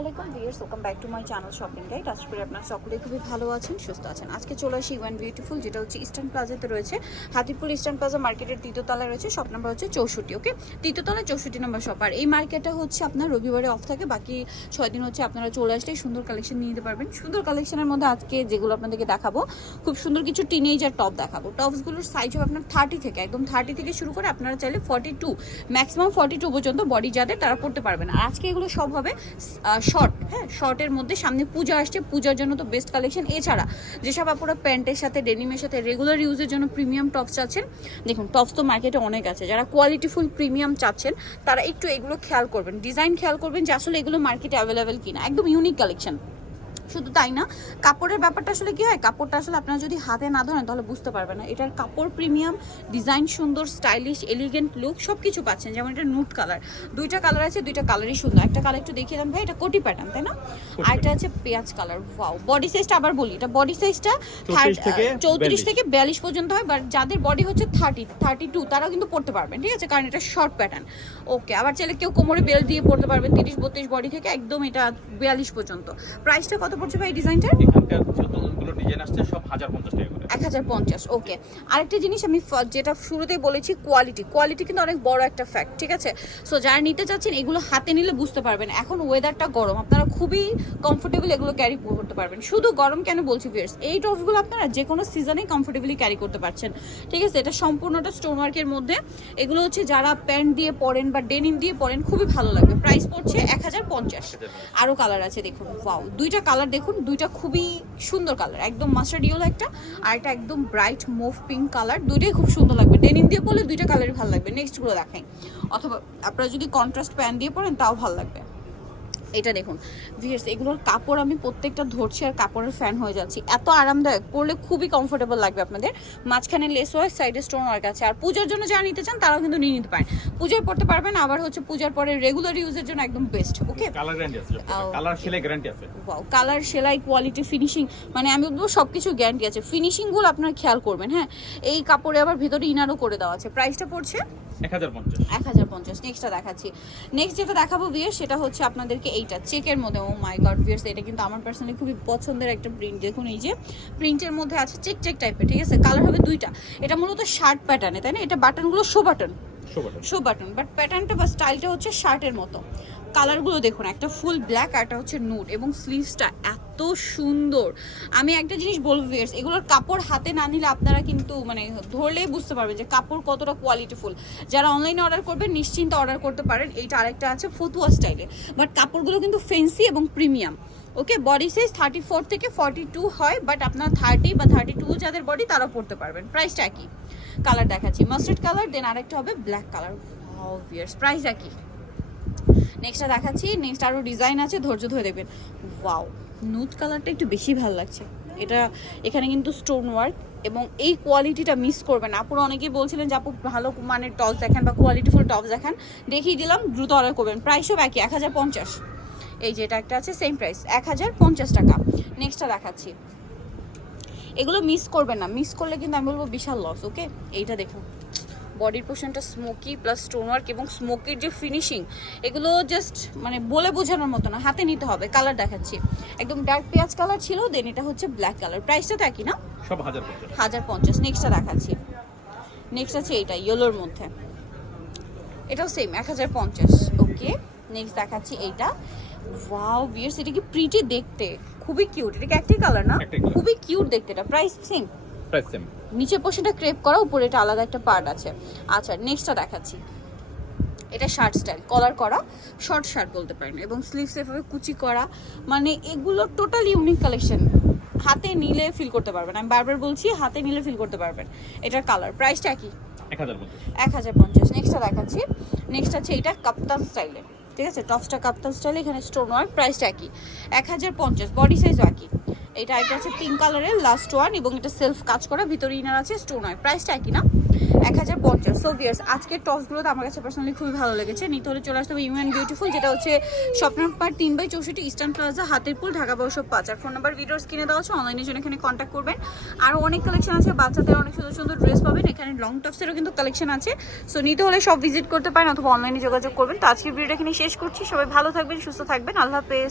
আসসালামাইকুম viewers welcome back to my channel shopping guide আশা করি আপনারা সকলে খুবই ভালো আছেন, সুস্থ আছেন। আজকে চলে আসি ওয়ান বিউটিফুল যেটা হচ্ছে ইস্টার্ন প্লাজাতে রয়েছে। হাতিপুর ইস্টার্ন প্লাজা মার্কেটের তৃতীয়তলায় রয়েছে শপ নাম্বার হচ্ছে চৌষট্টি ওকে তৃতীয়তলায় চৌষট্টি নম্বর শপ আর এই মার্কেটটা হচ্ছে আপনার রবিবারে অফ থাকে, বাকি ছয় দিন হচ্ছে আপনারা চলে আসলে সুন্দর কালেকশন নিয়ে নিতে পারবেন। সুন্দর কালেকশনের মধ্যে আজকে যেগুলো আপনাদেরকে দেখাবো, খুব সুন্দর কিছু টিনেজার টপ দেখাবো। টপসগুলোর সাইজ হবে আপনার থার্টি থেকে, একদম থার্টি থেকে শুরু করে আপনারা চাইলে forty two maximum forty two পর্যন্ত বডি যাদের, তারা পড়তে পারবেন। আর আজকে এগুলো সব হবে শর্ট হ্যাঁ শর্টের মধ্যে সামনে পূজা আসছে। পূজার জন্য তো বেস্ট কালেকশন এছাড়া যেসব আপনারা প্যান্টের সাথে ডেনিমের সাথে রেগুলার ইউজের জন্য প্রিমিয়াম টপস চাচ্ছেন, দেখুন টপস তো মার্কেটে অনেক আছে। যারা কোয়ালিটিফুল প্রিমিয়াম চাচ্ছেন, তারা একটু এগুলো খেয়াল করবেন। ডিজাইন খেয়াল করবেন যে আসলে এগুলো মার্কেটে অ্যাভেলেবেল কিনা। একদম ইউনিক কালেকশন শুধু তাই না কাপড়ের ব্যাপারটা আসলে কি হয় কাপড়টা আসলে আপনারা যদি হাতে না ধরেন তাহলে বুঝতে পারবেন না। এটার কাপড় প্রিমিয়াম ডিজাইন সুন্দর স্টাইলিশ এলিগেন্ট লুক সব কিছু পাচ্ছেন। যেমন এটা নুট কালার দুইটা কালার আছে দুইটা কালারই সুন্দর। একটা কালার একটু দেখিয়ে দেন ভাই এটা কোটি প্যাটার্ন তাই না? আর এটা আছে পেঁয়াজ কালার ওয়াও বডি সাইজটা আবার বলি এটা বডি সাইজটা 34 থেকে চৌত্রিশ থেকে বিয়াল্লিশ পর্যন্ত হয় বাট যাদের বডি হচ্ছে থার্টি থার্টি টু তারাও কিন্তু পড়তে পারবেন ঠিক আছে? কারণ এটা শর্ট প্যাটার্ন ওকে আবার চাইলে কেউ কোমরে বেল্ট দিয়ে পড়তে পারবেন তিরিশ বত্রিশ বডি থেকে একদম এটা বিয়াল্লিশ পর্যন্ত। প্রাইসটা কত পড়ছে ভাই ডিজাইনটা? এখানকার ডিজাইন আসছে, সব হাজার পঞ্চাশ টাকা করে। এক হাজার পঞ্চাশ ওকে আরেকটা জিনিস আমি যেটা শুরুতেই বলেছি কোয়ালিটি কোয়ালিটি কিন্তু অনেক বড় একটা ফ্যাক্ট ঠিক আছে? সো যারা নিতে চাচ্ছেন, এগুলো হাতে নিলে বুঝতে পারবেন। এখন ওয়েদারটা গরম, আপনারা খুবই কমফোর্টেবল এগুলো ক্যারি করতে পারবেন। শুধু গরম কেন বলছি ভিয়ার্স এই টপসগুলো আপনারা যে কোনো সিজনেই কমফোর্টেবলি ক্যারি করতে পারছেন। ঠিক আছে? এটা সম্পূর্ণটা স্টোন ওয়ার্কের মধ্যে। এগুলো হচ্ছে যারা প্যান্ট দিয়ে পরেন বা ডেনিম দিয়ে পরেন, খুবই ভালো লাগবে। প্রাইস পড়ছে এক হাজার পঞ্চাশ। আরও কালার আছে, দেখুন। ওয়াও দুইটা কালার দেখুন, দুইটা খুবই সুন্দর কালার একদম মাস্টার্ড ইয়েলো একটা, আর একটা একদম ব্রাইট মুভ পিঙ্ক কালার দুইটাই খুব সুন্দর লাগবে। ডেনিম দিয়ে পরলে দুইটা কালারই ভালো লাগবে। নেক্সটগুলো দেখাই অথবা আপনারা যদি কন্ট্রাস্ট প্যান্ট দিয়ে পরেন, তাও ভালো লাগবে। এটা দেখুন ভিয়ার্স এগুলোর কাপড় আমি প্রত্যেকটা ধরছি আর কাপড়ের ফ্যান হয়ে যাচ্ছি। এত আরামদায়ক পরলে খুবই কমফোর্টেবল লাগবে আপনাদের। মাঝখানে লেস ওয়ার্ক সাইডে স্টোন ওয়ার্ক আছে। আর পূজার জন্য যারা নিতে চান তারাও কিন্তু নিয়ে নিতে পারেন। পূজায় পড়তে পারবেন আবার হচ্ছে পূজার পরে রেগুলার ইউজের জন্য একদম বেস্ট ওকে কালার গ্যারান্টি আছে কালার সেলাই গ্যারান্টি আছে। ওয়াও কালার সেলাই কোয়ালিটি ফিনিশিং মানে আমি বলব সব কিছু গ্যারান্টি আছে ফিনিশিংগুলো আপনার খেয়াল করবেন হ্যাঁ? এই কাপড়ে আবার ভেতরে ইনারও করে দেওয়া আছে। প্রাইসটা পড়ছে এক হাজার পঞ্চাশ। এক হাজার পঞ্চাশ নেক্সটটা দেখাচ্ছি। নেক্সট যেটা দেখাবো বিয়ার সেটা হচ্ছে আপনাদেরকে এইটা চেকের মধ্যে ও মাই গড বিয়ার্স এটা কিন্তু আমার পার্সোনালি খুবই পছন্দের একটা প্রিন্ট দেখুন এই যে প্রিন্টের মধ্যে আছে চেক চেক টাইপের ঠিক আছে? কালার হবে দুইটা। এটা মূলত শার্ট প্যাটার্নে তাই না? এটা বাটনগুলো show button show button but প্যাটার্নটা বা স্টাইলটা হচ্ছে শার্টের মতো। কালারগুলো দেখুন একটা ফুল ব্ল্যাক আর একটা হচ্ছে নুট এবং স্লিভসটা এত সুন্দর। আমি একটা জিনিস বলব ভিয়ার্স এগুলোর কাপড় হাতে না নিলে আপনারা কিন্তু মানে ধরলেই বুঝতে পারবেন যে কাপড় কতটা কোয়ালিটিফুল যারা অনলাইনে অর্ডার করবেন, নিশ্চিন্তে অর্ডার করতে পারেন। এইটা আরেকটা আছে ফতুয়া স্টাইলে বাট কাপড়গুলো কিন্তু ফেন্সি এবং premium okay body size thirty four থেকে ফর্টি টু হয় বাট আপনার থার্টি বা থার্টি টু যাদের বডি তারা পড়তে পারবেন। প্রাইসটা একই কালার দেখাচ্ছি। মাস্টার্ড কালার দেন আরেকটা হবে ব্ল্যাক কালার ভিয়ার্স প্রাইস একই নেক্সটটা দেখাচ্ছি। নেক্সট আরও ডিজাইন আছে, ধৈর্য ধরে দেখবেন। ওয়াও নুট কালারটা একটু বেশি ভালো লাগছে। এটা এখানে কিন্তু স্টোন ওয়ার্ক এবং এই কোয়ালিটিটা মিস করবেন আপুরা অনেকেই বলছিলেন যে আপু ভালো মানের টপস দেখেন বা কোয়ালিটিফুল টপস দেখেন। দেখিয়ে দিলাম, দ্রুত অর্ডার করবেন। প্রাইসও একই, এক হাজার পঞ্চাশ। এই যে এটা একটা আছে সেম প্রাইস এক হাজার পঞ্চাশ টাকা। নেক্সটটা দেখাচ্ছি। এগুলো মিস করবেন না। মিস করলে কিন্তু আমি বলব বিশাল লস ওকে এইটা দেখুন। বডির পোর্শনটা স্মোকি প্লাস স্টোন ওয়ার্ক এবং স্মোকির যে ফিনিশিং এগুলো জাস্ট মানে বলে বোঝানোর মতো না হাতে নিতে হবে কালার দেখাচ্ছি। একদম ডার্ক পেঁয়াজ কালার ছিল দেন এটা হচ্ছে ব্ল্যাক কালার প্রাইসটা তো একই না? সব হাজার পঞ্চাশ। হাজার পঞ্চাশ। নেক্সটটা দেখাচ্ছি। নেক্সট আছে এইটা ইয়েলোর মধ্যে। এটাও সেম এক হাজার পঞ্চাশ। ওকে নেক্সট দেখাচ্ছি এইটা। ওয়াও বিয়ার্স এটা কি প্রিটি দেখতে? খুবই কিউট এটা কি একটাই কালার না? খুবই কিউট দেখতে এটা। প্রাইস সেম প্রাইস সেম নিচের পোর্শনটা ক্রেপ করা উপরে এটা আলাদা একটা পার্ট আছে। আচ্ছা নেক্সটটা দেখাচ্ছি। এটা শার্ট স্টাইল কলার করা শর্ট শার্ট বলতে পারেন এবং স্লিভস এভাবে কুচি করা। মানে এগুলো টোটাল ইউনিক কালেকশন হাতে নিলে ফিল করতে পারবেন। আমি বারবার বলছি হাতে নিলে ফিল করতে পারবেন। এটার কালার প্রাইসটা কি? এক হাজার পঞ্চাশ। এক হাজার পঞ্চাশ। নেক্সটটা দেখাচ্ছি। নেক্সট আছে এটা কাপ্তান স্টাইলে ঠিক আছে? টপসটা কাপ্তান স্টাইলে এখানে স্টোন ওয়ার্ক প্রাইসটা একই। এক হাজার পঞ্চাশ বডি সাইজও একই। এটা একটা আছে পিঙ্ক কালারের লাস্ট ওয়ান এবং এটা সেলফ কাজ করা, ভিতরে ইনার আছে স্টোন হয়। প্রাইসটা একই না? এক হাজার পঞ্চাশ। সো বিয়ার্স আজকের টপসগুলো তো আমার কাছে পার্সোনালি খুবই ভালো লেগেছে। নিতে হলে চলে আসতে হবে ইউএন বিউটিফুল যেটা হচ্ছে স্বপ্ন পার তিন বাই চৌষট্টি ইস্টার্ন প্লাজা হাতিরপুল, ঢাকা বারোশো পাঁচ। আর ফোন নাম্বার ভিডিওস কিনে দেওয়া আছে অনলাইনের জন্য এখানে কন্ট্যাক্ট করবেন। আরও অনেক কালেকশন আছে, বাচ্চাদের অনেক সুন্দর সুন্দর ড্রেস পাবেন। এখানে লং টপসেরও কিন্তু কালেকশন আছে। সো নিতে হলে সব ভিজিট করতে পারেন অথবা অনলাইনে যোগাযোগ করবেন। তো আজকের ভিডিওটা এখানে শেষ করছি। সবাই ভালো থাকবেন, সুস্থ থাকবেন। আল্লাহ হাফেজ।